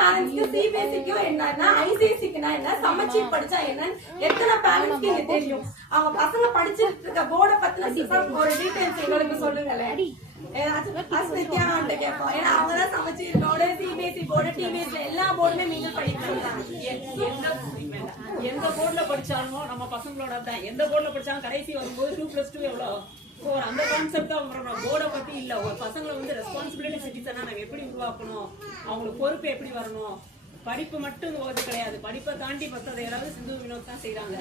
பேரண்ட்ஸ்க்கு சிபிஎஸ்சிக்கும் என்னன்னா ஐசிஎஸ்சிக்குனா என்ன சமச்சீர் படிச்சா என்னன்னு எத்தனை பேரண்ட்ஸ்க்கு இங்க தெரியும்? அவங்க பசங்க படிச்சிட்டு இருக்க போர்டை பத்தின ஒரு டீடைல்ஸ் எங்களுக்கு சொல்லுங்களேன். கேட்போம். ஏன்னா அவங்கதான் சமச்சீர் போர்டு, சிபிஎஸ்சி போர்டு, டிபிஎஸ்சி எல்லா போர்டுமே நீங்கள் படிக்கிறாங்க. எந்த போர்டுல படிச்சாலும் நம்ம பசங்களோட தான். எந்த போர்டுல படிச்சாலும் கடைசி வரும்போது 2+2 எவ்வளவு அந்த கான்செப்ட் தான் வரணும். போர்டை பத்தி இல்ல. ஒரு பசங்களை வந்து ரெஸ்பான்சிபிலிட்டி சிட்டிசனா நாங்க எப்படி உருவாக்கணும், அவங்களுக்கு பொறுப்பு எப்படி வரணும். படிப்பு மட்டும் போது கிடையாது. படிப்பை தாண்டி பத்தது ஏதாவது சிந்து வினோத் தான் செய்யறாங்க.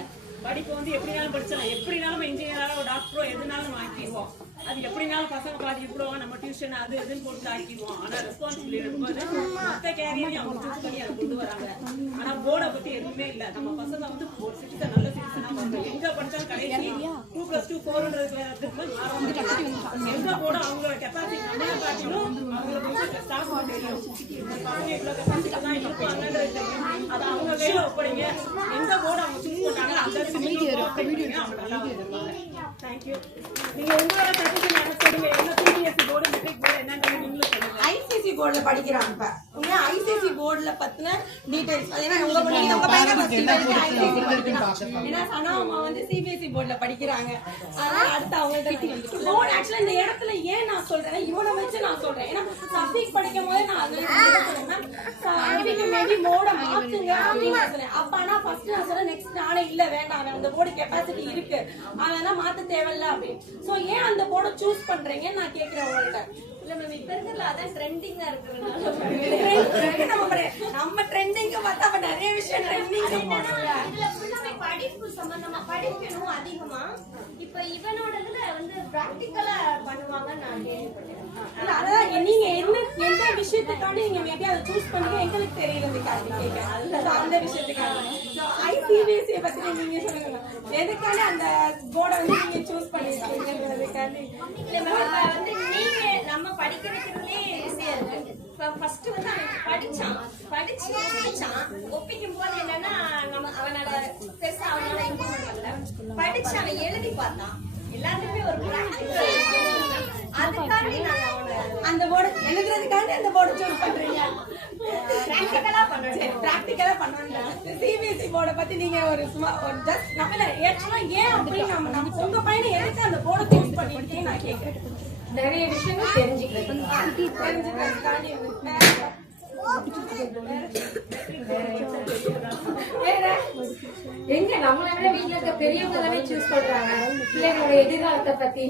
படிப்பு வந்து எப்படினாலும் படிச்சலாம், எப்படினாலும் இன்ஜினியரோ டாக்டரோ எதுனாலும் ஆக்கிடுவோம். அது எப்படினாலும் பசங்க பாதி இப்படிவா நம்ம டியூஷன் அது இதுன்னு போட்டு ஆக்கிடுவோம். ஆனா ரெஸ்பான்சிபிலிட்டி இருக்கும்போது மொத்த கேரியரையும் அவங்க சூஸ் பண்ணி அதை கொண்டு வராங்க. ஆனா போர்டை பத்தி எதுவுமே இல்ல. நம்ம பசங்க வந்து ஒரு சிட்டிசன் நல்ல சிட்டிசனா வரணும். எங்க படிச்சாலும் கடைசி 2+2 4 எங்க போட அவங்களோட கெப்பாசிட்டி நம்மள காட்டிலும் அவங்களுக்கு ஸ்டாஃப் தெரியும். இவ்வளவு கெப்பாசிட்டி தான் இருப்பாங்கன்றது தெரியும். அதை அவங்க கையில ஒப்படைங்க. எந்த போர்டு அவங்க சூஸ் பண்ணாங்க அந்த தேங்க்யூ. நீங்க உங்களோட சர்டிபிகேட் எனக்கு சொல்லுங்க. என்ன சிபிஎஸ்சி போர்டு மெட்ரிக் போர்டு என்னன்னு நீங்களும் சொல்லுங்க. ஐசிஎஸ்சி போர்டுல படிக்கிறாங்க. இப்ப உங்க ஐசிஎஸ்சி போர்டுல பத்தின டீடைல்ஸ் ஏன்னா உங்க பையன் ஏன்னா சனாமா வந்து சிபிஎஸ்சி போர்டுல படிக்கிறாங்க. அதனால அடுத்து அவங்கள்ட்ட போர்டு ஆக்சுவலா இந்த இடத்துல ஏன் நான் சொல்றேன், இவனை வச்சு நான் சொல்றேன். ஏன்னா சப்ஜெக்ட் படிக்கும் போது நான் மேபி போர்டை மாத்துங்க அப்படின்னு சொன்னேன். அப்ப ஆனா ஃபர்ஸ்ட் நான் சொல்றேன் நெக்ஸ்ட் நானே இல்ல வேண்டாம் அந்த போர்டு கெப்பாசிட்டி இருக்கு அதனால மாத்த தேவையில்ல அப்படின்னு. சோ ஏன் அந்த போர்டை சூஸ் பண்றீங்கன்னு நான் கேட்கிறேன் உங்கள்ட்ட. நம்ம ட்ரெண்டிங்க பார்த்தா நிறைய விஷயம் படிப்பு சம்பந்தமா படிக்கணும் அதிகமா. இப்ப இவனோடதுல வந்து பிராக்டிகலா பண்ணுவாங்க நான் கேள்விப்பட்டேன். அதான் நீங்க எந்த விஷயத்துக்காண்டி நீங்க மேபி அதை சூஸ் பண்ணீங்க எங்களுக்கு தெரியறதுக்காக அந்த விஷயத்துக்காக. ஐசிபிஎஸ்சி பத்தி நீங்க சொல்லுங்க, எதுக்காண்டி அந்த போர்டை வந்து நீங்க சூஸ் பண்ணிருக்கீங்கிறதுக்காண்டி. வந்து நீங்க நம்ம படிக்க வைக்கிறதுலே ஈஸியா இருக்கு. ஃபர்ஸ்ட் வந்து படிச்சு ஒப்பிக்கும் போது என்னன்னா நம்ம அவனோட பெருசா அவனோட இம்ப்ரூவ்மெண்ட் பண்ணல. படிச்சு அவன் எழுதி பார்த்தான். எல்லாத்துக்குமே ஒரு பிராக்டிகல் அதுக்காண்டி நாங்க அந்த போர்டு எழுதுறதுக்காண்டி அந்த போர்டு சூஸ் பண்றீங்க. பிராக்டிகலா பண்ணணும். பிராக்டிகலா பண்ணணும். சிபிஎஸ்சி போர்டை பத்தி நீங்க ஒரு சும்மா ஒரு ஜஸ்ட் நம்ம ஏன் அப்படின்னு நம்ம உங்க பையனை எதுக்கு அந்த போர்டை சூஸ் பண்ணிருக்கீங்க நான் கேட்கிறேன். நிறைய விஷயங்கள் தெரிஞ்சுக்கிறேன். எங்க நம்மளை விட வீட்டுல இருக்க பெரியவங்க தானே சூஸ் பண்றாங்க பிள்ளைங்களோட எதிர்காலத்தை பத்தி.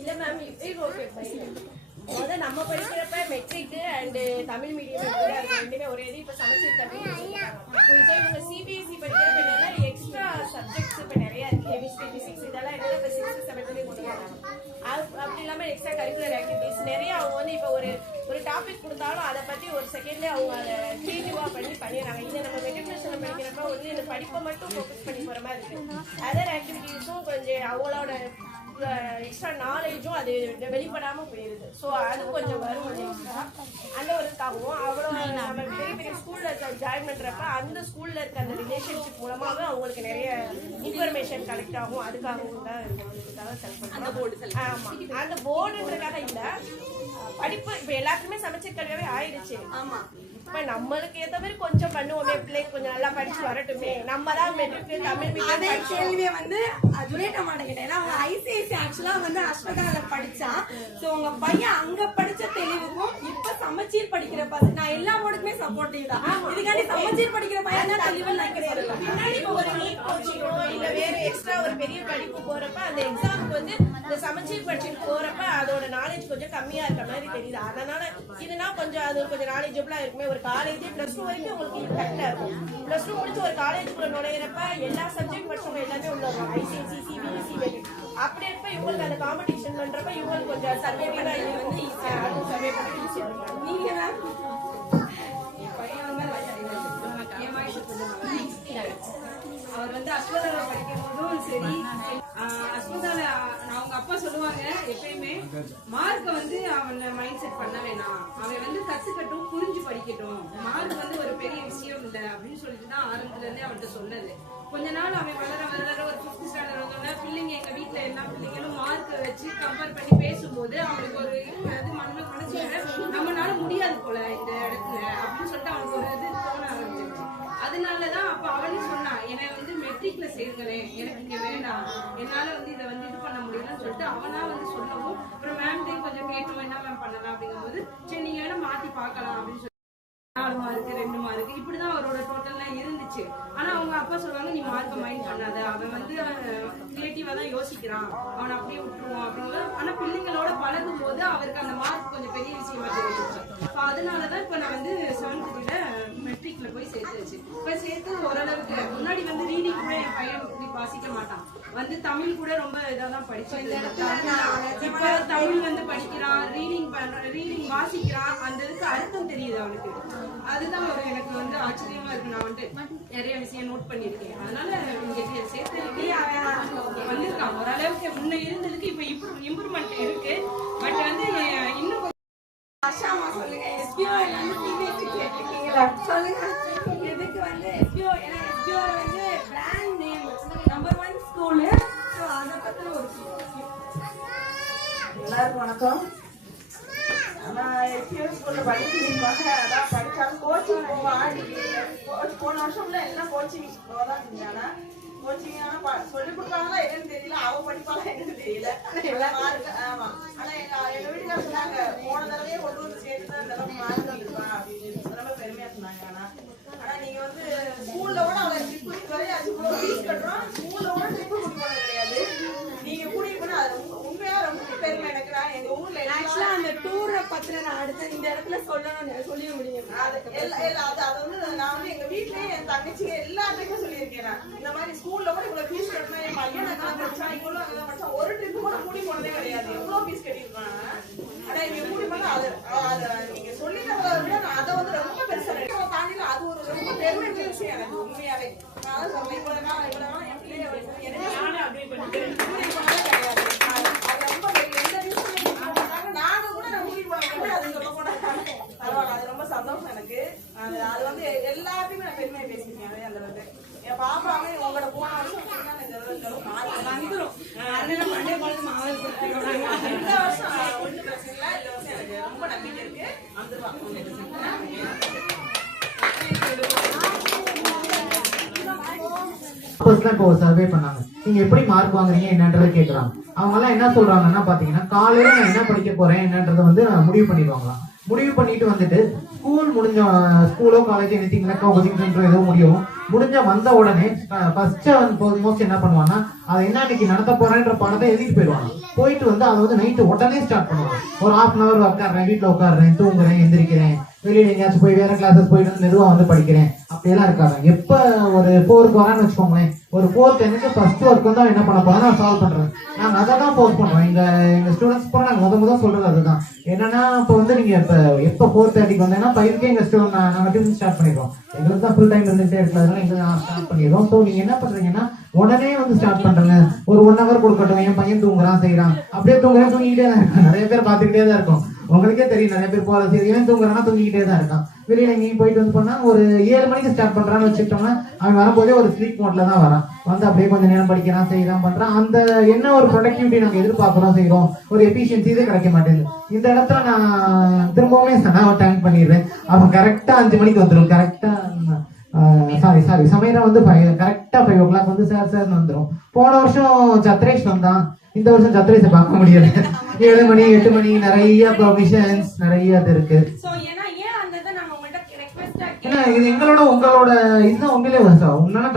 இல்ல மேம் நம்ம படிக்கிறப்ப மெட்ரிக் அண்ட் தமிழ் மீடியம் ரெண்டுமே ஒரே இது. இப்ப சமச்சீர் கல்வி இவங்க சிபிஎஸ்சி படிக்கிறப்ப என்னன்னா எக்ஸ்ட்ரா சப்ஜெக்ட்ஸ் இப்ப நிறைய இருக்கு. கெமிஸ்ட்ரி பிசிக்ஸ் இதெல்லாம் என்னன்னா இப்ப 6th 7th கொண்டு வராங்க. அப்படி இல்லாம எக்ஸ்ட்ரா கரிக்குலர் ஆக்டிவிட்டிஸ் நிறைய அவங்க வந்து இப்ப ஒரு டாபிக் கொடுத்தாலும் அதை பத்தி ஒரு செகண்ட்ல அவங்க அதை கிரியேட்டிவா பண்ணிடுறாங்க. இதை நம்ம மெட்ரிகுலேஷன்ல படிக்கிறப்ப வந்து இந்த படிப்பை மட்டும் ஃபோக்கஸ் பண்ணி போற மாதிரி இருக்கு. அதர் ஆக்டிவிட்டிஸும் கொஞ்சம் அவங்களோட எக்ஸ்ட்ரா நாலேஜும் அது வெளிப்படாம போயிருது. ஸோ அது கொஞ்சம் வரும் எக்ஸ்ட்ரா அந்த ஒரு காவும். அவ்வளோ நம்ம பெரிய பெரிய ஸ்கூல்ல ஜாயின் பண்றப்ப அந்த ஸ்கூல்ல இருக்க அந்த ரிலேஷன்ஷிப் மூலமாவே அவங்களுக்கு நிறைய இன்ஃபர்மேஷன் கலெக்ட் ஆகும். அதுக்காகவும் தான் அந்த போர்டு. ஆமா அந்த போர்டுன்றதுக்காக இல்ல, படிப்பு இப்ப எல்லாத்துக்குமே சமச்சீர் கல்வியாவே ஆயிடுச்சு. ஆமா இப்ப நம்மளுக்கு ஏத்த மாதிரி கொஞ்சம் பண்ணுவோமே, பிள்ளைங்க கொஞ்சம் நல்லா படிச்சு வரட்டுமே. நம்ம தான் மெட்ரிக் தமிழ் மீடியம் கேள்வியை வந்து ஜுனேட்டா மாட்டேங்கிட்டேன். ஏன்னா அவங்க ஐசிஐசி ஆக்சுவலா வந்து அஸ்வதால படிச்சா. சோ உங்க பையன் அங்க படிச்ச தெளிவுக்கும் இப்ப சமச்சீர் படிக்கிற பசங்க நான் எல்லா போர்டுக்குமே சப்போர்ட்டிவ் தான். இதுக்காண்டி சமச்சீர் படிக்கிற பையன் தான் தெளிவு நினைக்கிறேன். பின்னாடி ஒரு நீட் கோச்சிங்கோ இல்ல வேற எக்ஸ்ட்ரா ஒரு பெரிய படிப்பு போறப்ப அந்த எக்ஸாமுக்கு வந்து இந்த சமச்சீர் படிச்சுட்டு போறப்ப அதோட நாலேஜ் கொஞ்சம் கம்மியா இருக்க மாதிரி தெரியுது. அதனால இதுனா கொஞ்சம் அது கொஞ்சம் நாலேஜபிளா இருக்குமே. ஒரு காலேஜ் +2 வரைக்கும் உங்களுக்கு கரெக்டா இருக்கும். +2 முடிச்சு ஒரு காலேஜுக்குள்ள நுழையிறப்ப எல்லா சப்ஜெக்ட் படிச்சவங்க எல்லாமே உள்ள ஐசிஎஸ்சி சிபிஎஸ்சி அப்படி இருப்ப இவங்களுக்கு அந்த காம்படிஷன் பண்றப்ப இவங்களுக்கு கொஞ்சம் சர்வேவிங்கா இது வந்து ஈஸியா சர்வே பண்ணி ஈஸியா இருக்கும். நீங்க அவர் வந்து அஸ்வதால படிக்கும் போதும் சரி, அஸ்வதால அவங்க அப்பா சொல்லுவாங்க எப்பயுமே மார்க்க வந்து அவனை மைண்ட் செட் பண்ண வேணாம், அவன் வந்து கத்துக்கட்டும் புரிஞ்சு படிக்கட்டும், மார்க் வந்து ஒரு பெரிய விஷயம் இல்லை அப்படின்னு சொல்லிட்டு தான் ஆரம்பத்துல இருந்தே அவன்கிட்ட சொன்னது. கொஞ்ச நாள் அவன் வளர வளர ஒரு 5th ஸ்டாண்டர்ட் வந்தோடனே பிள்ளைங்க எங்க வீட்டுல எல்லா பிள்ளைங்களும் மார்க் வச்சு கம்பேர் பண்ணி பேசும்போது அவனுக்கு ஒரு மனசு நம்மளால முடியாது போல இந்த இடத்துல அப்படின்னு சொல்லிட்டு அவனுக்கு ஒரு இது தோண ஆரம்பிச்சிருச்சு. அதனாலதான் அப்ப அவனே சொன்னான், என்னை வந்து மெட்ரிக்ல சேர்க்கிறேன், எனக்கு இங்க வேண்டாம், என்னால வந்து இதை வந்து இது பண்ண முடியலன்னு சொல்லிட்டு அவனா வந்து சொல்லவும் அப்புறம் மேம்கிட்டையும் கொஞ்சம் கேட்டோம் என்ன மேம் பண்ணலாம் அப்படிங்கும்போது சரி நீங்க வேணா மாத்தி பார்க்கலாம் அப்படின்னு சொல்லி 4 மார்க்கு 2 மார்க்கு இப்படிதான் அவரோட டோட்டல்லாம் இருந்துச்சு. ஆனா அவங்க அப்பா சொல்லுவாங்க, நீ மார்க்கை மைண்ட் பண்ணாத, அவன் வந்து கிரியேட்டிவா தான் யோசிக்கிறான், அவனை அப்படியே விட்டுருவோம் அப்படின்னு. ஆனா பிள்ளைங்களோட பழகும் போது அவருக்கு அந்த மார்க் கொஞ்சம் பெரிய விஷயமா தெரிஞ்சிச்சு. அதனாலதான் இப்ப நான் வந்து 7th மெட்ரிக்ல போய் சேர்த்துச்சு. இப்ப சேர்த்து ஓரளவுக்கு முன்னாடி வந்து ரீடிங் கூட என் பையன் வாசிக்க மாட்டான், வந்து தமிழ் கூட ரொம்ப இதாதான் படிச்சேன். இப்ப தமிழ் வந்து படிக்கிறான், ரீடிங் வாசிக்கிறான், அந்த இதுக்கு அர்த்தம் தெரியுது அவனுக்கு. அதுதான் ஒரு எனக்கு வந்து ஆச்சரியமா இருக்கு. நான் வந்து நிறைய விஷயம் நோட் பண்ணிருக்கேன். அதனால இங்க சேர்த்து அவன் வந்திருக்கான் ஓரளவுக்கு. முன்ன இருந்ததுக்கு இப்ப இம்ப்ரூவ்மெண்ட் இருக்கு. பட் வந்து இன்னும் ஆஷாமா சொல்லுங்க, எஸ்பிஓ வந்து சிபிஎஸ்சி கேட்டிருக்கீங்களா சொல்லுங்க. இதுக்கு வந்து எஸ்பிஓ ஏன்னா எஸ்பிஓ வந்து brand name number 1 school. So அதை பத்தி ஒரு எல்லாருக்கும் வணக்கம். நான் எஸ்பிஓ ஸ்கூல்ல படிச்சிருப்பாங்க. அதான் படிச்சாலும் கோச்சிங் போவான். போன வருஷம்ல என்ன கோச்சிங் தான் செஞ்சானா கோச்சிங். ஆனால் சொல்லிக் கொடுப்பாங்களா என்னன்னு தெரியல, அவ படிப்பாளா என்னன்னு தெரியல. ஆமா, ஆனா எங்க வீட்டுக்கார சொன்னாங்க, போன தடவையே ஒன்று சேர்த்து தான் இந்த அளவுக்கு மார்க் வந்துருப்பா அப்படின்னு ரொம்ப பெருமையா சொன்னாங்க. ஆனா நீங்க வந்து ஸ்கூல்ல கூட அவளை ட்ரிப்பு வரையாச்சு ஃபீஸ் கட்டுறோம், ஸ்கூல்ல கூட ட்ரிப்பு கூட்டி போனது கிடையாது. நீங்க கூட்டிட்டு போனா அது உண்மையா ரொம்ப பெருமை எனக்கு. நான் எங்க ஊர்ல ஆக்சுவலா அந்த டூரை பத்தின நான் அடுத்த இந்த இடத்துல சொல்லிட முடியும். அது வந்து நான் வந்து எங்க வீட்லயே என் தங்கச்சி எல்லாத்துக்கும் சொல்லியிருக்கேன். இந்த மாதிரி ஸ்கூல்ல கூட இவ்வளவு ஃபீஸ் கட்டணும், என் பையன் அதான் படிச்சான், இவ்வளவு அதான் படிச்சான், ஒரு ட்ரிப்பு கூட கூட்டி போனதே கிடையாது. எவ்வளவு ஃபீஸ் கட்டிருக்காங்க. ஆனா இங்க கூட்டி போனா அது நீங்க சொல்லி தரதை விட நான் அதை வந்து ரொம்ப பெருசா தாண்டி அது ஒரு ரொம்ப பெருமை விஷயம் எனக்கு உண்மையாவே. நான் தான் சொல்றேன், இவ்வளவு நாள் என் பிள்ளைய நானே அப்படியே பண்ணிக்கிறேன். அது ரொம்ப எந்த விஷயம் நாங்க கூட நான் கூட்டி போனாங்க அது சொல்ல போனா பரவாயில்ல. அது ரொம்ப சந்தோஷம் எனக்கு. அது வந்து எல்லாத்தையுமே நான் பெருமையை பேசிருக்கேன். அதே அந்த வந்து என் பாப்பாவே உங்களோட போன வருஷம் வந்துடும். இந்த வருஷம் ஒன்றும் பிரச்சனை இல்லை. இந்த வருஷம் எனக்கு ரொம்ப நம்பிக்கை இருக்கு. வந்துருவான். இப்போ சர்வே பண்ணாங்க, நீங்க எப்படி மார்க் வாங்குறீங்க என்னன்றதை கேட்கறாங்க. அவங்க எல்லாம் என்ன சொல்றாங்கன்னா பாத்தீங்கன்னா காலையில நான் என்ன படிக்க போறேன் என்னன்றதை வந்து முடிவு பண்ணிடுவாங்களாம். முடிவு பண்ணிட்டு வந்துட்டு ஸ்கூலோ காலேஜ் எனிதிங் கோச்சிங் சென்டர் ஏதோ முடிஞ்ச வந்த உடனே ஃபர்ஸ்ட் மோஸ்ட் என்ன பண்ணுவாங்கன்னா அதை என்ன இன்னைக்கு நடத்த போறேன்ற படத்தை எழுதிட்டு போயிடுவாங்க. போயிட்டு வந்து அதை வந்து நைட்டு உடனே ஸ்டார்ட் பண்ணுவாங்க. ஒரு 1/2 hour உட்காடுறேன், வீட்டுல உட்காடுறேன், தூங்குறேன், எந்திரிக்கிறேன், வெளியில எங்கேயாச்சும் போய் வேற கிளாஸஸ் போயிட்டு மெதுவா வந்து படிக்கிறேன், அப்படியெல்லாம் இருக்காங்க. எப்ப ஒரு 4th வரான்னு வச்சுக்கோங்களேன், ஒரு 4th எனக்கு ஃபர்ஸ்ட் ஒர்க் வந்து என்ன பண்ண போறேன் நான் சால்வ் பண்றேன். நாங்க அதை தான் போஸ்ட் பண்றோம். எங்க ஸ்டூடெண்ட்ஸ் கூட நாங்க முதல் சொல்றது அதுதான். என்னன்னா இப்போ வந்து நீங்க எப்ப 4:30 வந்தேன்னா 5க்கே எங்க ஸ்டூடெண்ட் நாங்க டியூஷன் ஸ்டார்ட் பண்ணிடுவோம். எங்களுக்கு தான் ஃபுல் டைம் இருந்துட்டே இருக்கிறதுனால எங்களுக்கு ஸ்டார்ட் பண்ணிடுவோம். ஸோ நீங்க என்ன பண்றீங்கன்னா உடனே வந்து ஸ்டார்ட் பண்றேங்க. ஒரு 1 hour கொடுக்கட்டும், என் பையன் தூங்குறான் செய்யறான், அப்படியே தூங்கிட்டே தான் இருக்கான். நிறைய பேர் பார்த்துக்கிட்டே தான் இருக்கும். உங்களுக்கே தெரியும், நிறைய பேர் போற சரி ஏன் தூங்குறான்னா தூங்கிக்கிட்டே தான் இருக்கான். வெளியில எங்கேயும் போயிட்டு வந்து பண்ணா ஒரு 7 மணிக்கு ஸ்டார்ட் பண்றான்னு வச்சுக்கிட்டோம்னா அவன் வரும்போதே ஒரு ஸ்லீப் மோட்ல தான் வரான். வந்து அப்படியே கொஞ்சம் நேரம் படிக்கிறான், செய்யறான், பண்றான். அந்த என்ன ஒரு ப்ரொடக்டிவிட்டி நாங்க எதிர்பார்க்கிறோம் செய்யறோம், ஒரு எஃபிஷியன்சி இது கிடைக்க மாட்டேங்குது. இந்த இடத்துல நான் திரும்பவுமே சனாவை டேங்க் பண்ணிடுறேன். அவன் கரெக்டா 5 மணிக்கு வந்துடும். கரெக்டா சாரி சமையல வந்து கரெக்டா 5 o'clock வந்து சார் வந்துடும். போன வருஷம் சத்ரேஷ் வந்தான், இந்த வருஷம் சத்ரேஷை பார்க்க முடியல. 7 மணி 8 மணி நிறைய ப்ரொவிஷன்ஸ் நிறைய இது இருக்கு. ஏன்னா இது உங்களோட இதுதான். உங்களே உன்னால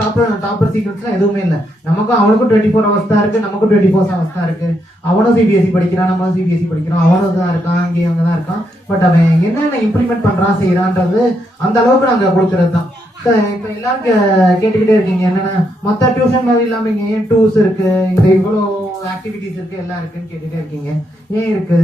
டாப்பர் சீக்ரெட்ஸ்லாம் எதுவுமே இல்லை. நமக்கும் அவனுக்கும் 24 hours தான் இருக்கு, நமக்கும் 24 hours தான் இருக்கு. அவனும் சிபிஎஸ்சி படிக்கிறான், நம்மளும் சிபிஎஸ்சி படிக்கிறோம். அவனும் தான் இருக்கான், அங்கேயும் அங்கதான் இருக்கான். பட் அவன் என்னென்ன இம்ப்ளிமெண்ட் பண்றான் செய்யறான்றது அந்த அளவுக்கு நாங்க கொடுக்கறது தான். இப்ப எல்லாரும் கேட்டுக்கிட்டே இருக்கீங்க என்னன்னா மத்த டியூஷன் மாதிரி இல்லாம இங்க ஏன் டூர்ஸ் இருக்கு, இந்த இவ்வளவு ஆக்டிவிட்டிஸ் இருக்கு, எல்லாம் இருக்குன்னு கேட்டுட்டே இருக்கீங்க. ஏன் இருக்கு?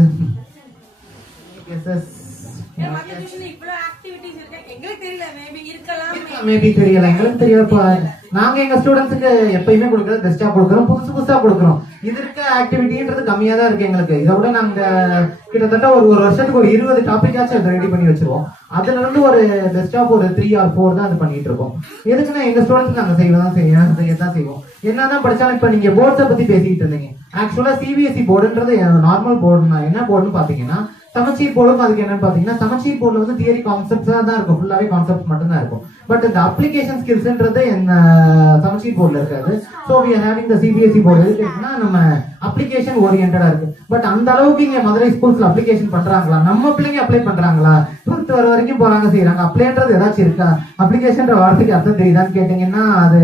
மேபி தெரியல, எங்களுக்கு தெரியல. நாங்க எங்க ஸ்டூடெண்ட்ஸுக்கு எப்பயுமே கொடுக்கறது பெஸ்டா கொடுக்குறோம், புதுசா கொடுக்குறோம். இது இருக்க ஆக்டிவிட்டின்றது கம்மியா தான் இருக்கு எங்களுக்கு. இதை விட நாங்க கிட்டத்தட்ட ஒரு வருஷத்துக்கு ஒரு 20 டாபிக்காச்சும் ரெடி பண்ணி வச்சிருவோம். அதுல இருந்து ஒரு பெஸ்ட் ஆஃப் ஒரு 3 or 4 தான் அது பண்ணிட்டு இருக்கோம். எதுக்குன்னா எங்க ஸ்டூடெண்ட்ஸ் நாங்க செய்யதான் செய்வோம். என்னதான் படிச்சாலும் இப்ப நீங்க போர்ட்ஸை பத்தி பேசிட்டு இருந்தீங்க. ஆக்சுவலா சிபிஎஸ்இ போர்டுன்றது நார்மல் போர்டுனா என்ன போர்டுன்னு பாத்தீங்கன்னா சமச்சீர் போர்டும் அதுக்கு என்னன்னு பாத்தீங்கன்னா சமச்சீர் போர்டுல வந்து தியரி கான்செப்ட்ஸா தான் இருக்கும், ஃபுல்லாவே கான்செப்ட் மட்டும் தான் இருக்கும். பட் இந்த அப்ளிகேஷன் ஸ்கில்ஸ்ன்றது சமச்சீர் போர்டுல இருக்காது. So we are having the CBSE board. எதுக்குன்னா நம்ம அப்ளிகேஷன் ஓரியன்டா இருக்கு. பட் அந்த அளவுக்கு இங்க மதுரை ஸ்கூல்ஸ்ல அப்ளிகேஷன் பண்றாங்களா, நம்ம பிள்ளைங்க அப்ளை பண்றாங்களா, 12th வர வரைக்கும் போறாங்க செய்யறாங்க. அப்ளைன்றது ஏதாச்சும் இருக்கா, அப்ளிகேஷன்ற வார்த்தைக்கு அர்த்தம் தெரியுதான்னு கேட்டீங்கன்னா அது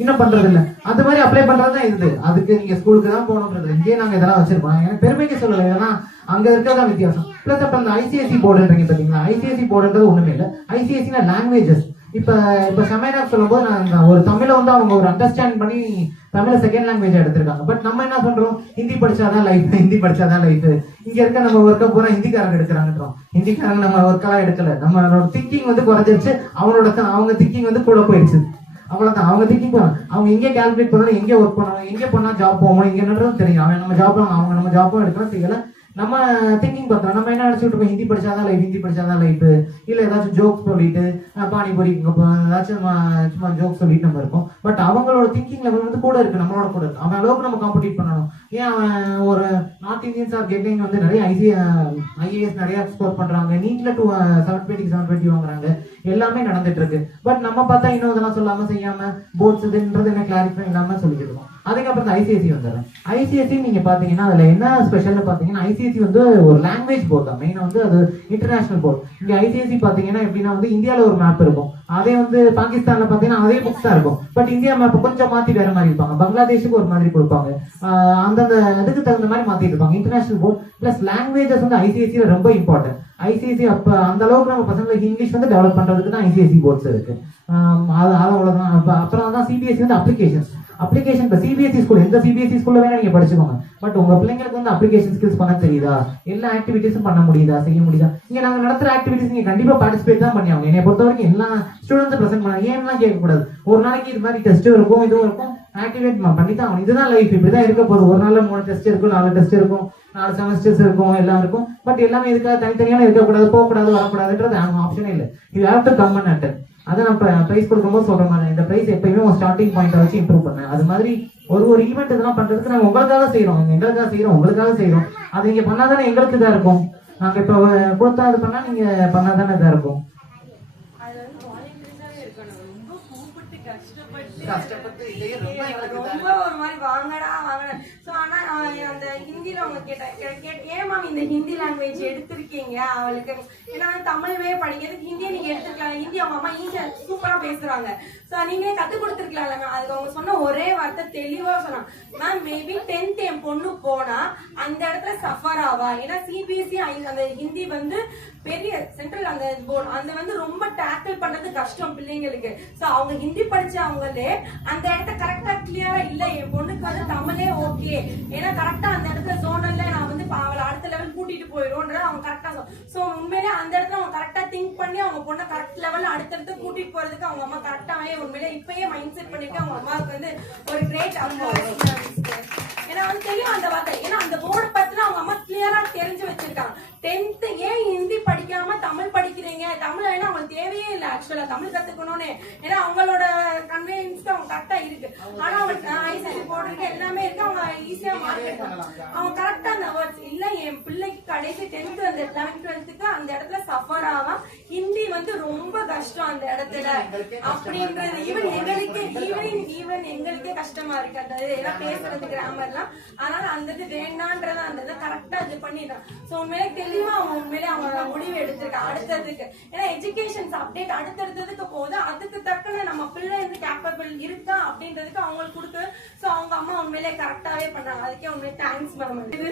இன்னும் பண்றது இல்ல. அது மாதிரி அப்ளை பண்றதுதான் இது. அதுக்கு நீங்க ஸ்கூலுக்கு தான் போகணுன்றது. இங்கேயே நாங்க இதெல்லாம் வச்சிருப்போம். எனக்கு பெருமைக்கு சொல்லல, இதெல்லாம் அங்க இருக்கிறதா வித்தியாசம். பிளஸ் அப்ப அந்த ஐசிஎஸ்சி போர்டுன்றீங்க பாத்தீங்களா, ஐசிஎஸ்சி போர்டுன்றது ஒண்ணுமே இல்லை. ஐசிஎஸ்சினா லாங்குவேஜஸ். இப்ப சமையலா சொல்லும் போது நான் ஒரு தமிழை வந்து அவங்க ஒரு அண்டர்ஸ்டாண்ட் பண்ணி தமிழை செகண்ட் லாங்குவேஜ் எடுத்திருக்காங்க. பட் நம்ம என்ன பண்றோம், ஹிந்தி படிச்சாதான் லைஃப், ஹிந்தி படிச்சாதான் லைஃப். இங்க இருக்க நம்ம ஒர்க்கை பூரா ஹிந்திக்காரங்க எடுக்கிறாங்கன்றோம். ஹிந்திக்காரங்க நம்ம ஒர்க்கெல்லாம் எடுக்கல. நம்மளோட திங்கிங் வந்து குறைஞ்சிருச்சு, அவங்க திங்கிங் வந்து கூட போயிடுச்சு. அவ்வளவுதான். அவங்க திங்கிங் போகணும், அவங்க எங்கே கால்குலேட் பண்ணணும், எங்கே ஒர்க் பண்ணணும், எங்கே பண்ணா ஜாப் போகணும், இங்க என்னன்றது தெரியும். அவன் நம்ம ஜாப் அவங்க நம்ம ஜாப்பும் எடுக்கலாம் தெரியல. நம்ம திங்கிங் பார்த்தோம். நம்ம என்ன நினைச்சுட்டு இருக்கோம், ஹிந்தி படிச்சாதான் லைஃப், ஹிந்தி படிச்சாதான் லைஃப். இல்ல ஏதாச்சும் ஜோக் சொல்லிட்டு பானிபூரி ஏதாச்சும் சும்மா ஜோக் சொல்லிட்டு நம்ம இருக்கோம். பட் அவங்களோட திங்கிங் லெவல் வந்து கூட இருக்கு, நம்மளோட கூட இருக்கு. அவன் அளவுக்கு நம்ம காம்படிட் பண்ணணும். ஏன் அவன் ஒரு நார்த் இந்தியன்ஸ் ஆர் கெட்டிங் வந்து நிறைய ஐஏஎஸ் நிறைய ஸ்கோர் பண்றாங்க, நீட்ல 720 வாங்குறாங்க, எல்லாமே நடந்துட்டு இருக்கு. பட் நம்ம பார்த்தா இன்னும் இதெல்லாம் சொல்லாம செய்யாம போர்ட்ஸ் இதுன்றது என்ன கிளாரிஃபை இல்லாம சொல்லிட்டு இருக்கோம். அதுக்கப்புறம் ஐசிஎஸ்சி வந்துடுறேன். ஐசிஎஸ்சி நீங்க பாத்தீங்கன்னா அதுல என்ன ஸ்பெஷல் பாத்தீங்கன்னா ஐசிஎஸ்சி வந்து ஒரு லாங்குவேஜ் போர்டு தான். மெயினா வந்து அது இன்டர்நேஷனல் போர்டு. இங்க ஐசிஎஸ்சி பாத்தீங்கன்னா எப்படின்னா வந்து இந்தியாவில ஒரு மேப் இருக்கும், அதே வந்து பாகிஸ்தான்ல பாத்தீங்கன்னா அதே புக்ஸ் தான் இருக்கும். பட் இந்தியா மேப் கொஞ்சம் மாத்தி வேற மாதிரி இருப்பாங்க, பங்களாதேஷுக்கு ஒரு மாதிரி கொடுப்பாங்க, அந்தந்த இதுக்கு தகுந்த மாதிரி மாத்திட்டு இருப்பாங்க. இன்டர்நேஷனல் போர்டு பிளஸ் லாங்குவேஜஸ் வந்து ஐசிஎஸ்சியில ரொம்ப இம்பார்ட்டன்ட். ஐசிஎஸ்சி அப்ப அந்த அளவுக்கு நம்ம பசங்களுக்கு இங்கிலீஷ் வந்து டெவலப் பண்றதுக்கு தான் ஐசிஎஸ்சி போர்ட்ஸ் இருக்கு. அது அவ்வளவுதான். அப்புறம் தான் சிபிஎஸ்சி வந்து அப்ளிகேஷன் இப்போ சிபிஎஸ்சி ஸ்கூல், எந்த சிபிஎஸ்சி ஸ்கூல்ல வேணா நீங்க படிச்சுக்கோங்க. பட் உங்க பிள்ளைங்களுக்கு வந்து அப்ளிகேஷன் ஸ்கில்ஸ் பண்ண தெரியுதா, எல்லா ஆக்டிவிட்டிஸும் பண்ண முடியுதா, செய்ய முடியுதா. இங்க நாங்க நடத்துற ஆக்டிவிட்டிஸ் நீங்க கண்டிப்பா பார்ட்டிசிபேட் தான் பண்ணி ஆகும். என்னை பொறுத்த வரைக்கும் எல்லா ஸ்டூடெண்ட்ஸும் ப்ரெசென்ட் பண்ணாங்க. ஏன்லாம் கேட்கக்கூடாது. ஒரு நாளைக்கு இது மாதிரி டெஸ்ட் இருக்கும், இதுவும் இருக்கும், ஆக்டிவேட் பண்ணி தான் ஆகணும். இதுதான் லைஃப், இப்படிதான் இருக்க போகுது. ஒரு நாள்ல 3 டெஸ்ட் இருக்கும், 4 டெஸ்ட் இருக்கும், 4 செமஸ்டர்ஸ் இருக்கும், எல்லாம் இருக்கும். பட் எல்லாமே இதுக்காக தனித்தனியான இருக்கக்கூடாது, போகக்கூடாது, வரக்கூடாதுன்றது ஆப்ஷனே இல்லை. You have to come and attend. அதை நான் பிரைஸ் கொடுக்கும்போது சொல்ற மாதிரி இந்த பிரைஸ் எப்பயுமே ஒரு ஸ்டார்டிங் பாயிண்ட் வச்சு இம்ப்ரூவ் பண்ணேன். அது மாதிரி ஒரு ஈவெண்ட் இதெல்லாம் பண்றதுக்கு நாங்க உங்களுக்காக செய்யறோம், உங்களுக்காக செய்யறோம். அது நீங்க பண்ணாதானே எங்களுக்கு இதா இருக்கும். நாங்க இப்ப கொடுத்தா அது பண்ணா நீங்க பண்ணாதானே இதா இருக்கும். ரொம்ப ஒரு மாதிரி வாங்கடா. சோ ஆனா அந்த ஹிந்தில அவங்க ஏமா இந்த ஹிந்தி லாங்குவேஜ் எடுத்திருக்கீங்க அவளுக்கு, ஏன்னா தமிழ்வே படிக்கிறதுக்கு ஹிந்தியை நீங்க எடுத்துருக்கலாம். ஹிந்தி அவங்க அம்மா ஈஸியா சூப்பரா பேசுறாங்க. சோ நீங்களே கத்து கொடுத்துருக்கலாம். அதுக்கு அவங்க சொன்ன ஒரே வார்த்தை தெளிவா சொன்னாங்க, மேம் மேபி 10th என் பொண்ணு போனா அந்த இடத்துல சஃபர் ஆவா. ஏன்னா சிபிஎஸ்சி அந்த ஹிந்தி வந்து பெரிய சென்ட்ரல் அந்த போர்டு அந்த வந்து ரொம்ப டேக்கிள் பண்றது கஷ்டம் பிள்ளைங்களுக்கு. சோ அவங்க ஹிந்தி படிச்சவங்களே அந்த இடத்த கரெக்டா கிளியரா இல்ல, என் பொண்ணுக்கு வந்து தமிழே ஓகே, ஏன்னா கரெக்டா அந்த இடத்துல ஜோனல்ல நான் வந்து அவளை அடுத்த லெவல் கூட்டிட்டு போயிடும்ன்றது அவங்க கரெக்டா. சோ உண்மையிலே அந்த இடத்துல அவங்க கரெக்டா திங்க் பண்ணி அவங்க பொண்ணை கரெக்ட் லெவல் அடுத்தடுத்து கூட்டிட்டு போறதுக்கு அவங்க அம்மா கரெக்டாவே உண்மையிலே இப்பயே மைண்ட் செட் பண்ணிட்டு அவங்க அம்மாவுக்கு வந்து ஒரு கிரேட் ஏன்னா வந்து தெரியும் அந்த வார்த்தை. ஏன்னா அந்த போர்டை பத்தின அவங்க அம்மா கிளியரா தெரிஞ்சு வச்சிருக்காங்க. 10th ஏன் ஹிந்தி படிக்காம தமிழ் படிக்கிறீங்க, தமிழ் ஏன்னா அவங்களுக்கு தேவையே இல்லை ஆக்சுவலா தமிழ் கத்துக்கணும்னு. ஏன்னா அவங்களோட கன்வீனியன்ஸ்க்கு அவங்க கரெக்டா இருக்கு. ஆனா அவங்க ஐசிஎஸ்சி போர்டு இருக்கு, எல்லாமே இருக்கு, அவங்க ஈஸியா மார்க் எடுக்கலாம். அவங்க கரெக்டா அந்த வேர்ட்ஸ் இல்ல, என் பிள்ளைக்கு கடைசி 10th அந்த 11th 12th அந்த இடத்துல சஃபர் ஆகும். ஹிந்தி வந்து ரொம்ப கஷ்டம் அந்த இடத்துல அப்படின்றது ஈவன் எங்களுக்கே கஷ்டமா இருக்கு அந்த இதெல்லாம் பேசுறது கிராமர்லாம். அதனால அந்த இது வேண்டான்றத அந்த இதை கரெக்டா இது பண்ணிட்டான். சோ உண்மையிலே தெளிவா அவங்க உண்மையிலே அவங்க முடிவு எடுத்திருக்காங்க அடுத்ததுக்கு. ஏன்னா எஜுகேஷன்ஸ் அப்டேட் அடுத்தடுத்ததுக்கு போது அதுக்கு தக்கன நம்ம பிள்ளை வந்து கேப்பபிள் இருக்கா அப்படின்றதுக்கு அவங்களுக்கு கொடுத்து சோ அவங்க அம்மா உண்மையிலே கரெக்டாவே பண்றாங்க. அதுக்கே உண்மையிலே தேங்க்ஸ் மேம். இது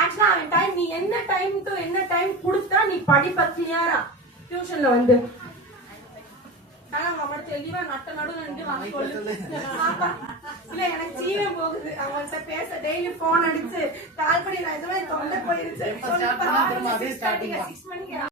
ஆக்சுவலா அவன் டைம் நீ என்ன டைம் டு என்ன டைம் கொடுத்தா நீ படிப்ப கிளியரா டியூஷன்ல வந்து அவங்க மட்டும் தெளிவா நட்ட நடுவில் நின்று வாங்க சொல்லு. இல்ல எனக்கு ஜீவன் போகுது அவங்கள்ட்ட பேச, டெய்லி போன் அடிச்சு கால் பண்ணி நான் இதெல்லாம் தொண்டை போயிருச்சு 6 மணிக்கு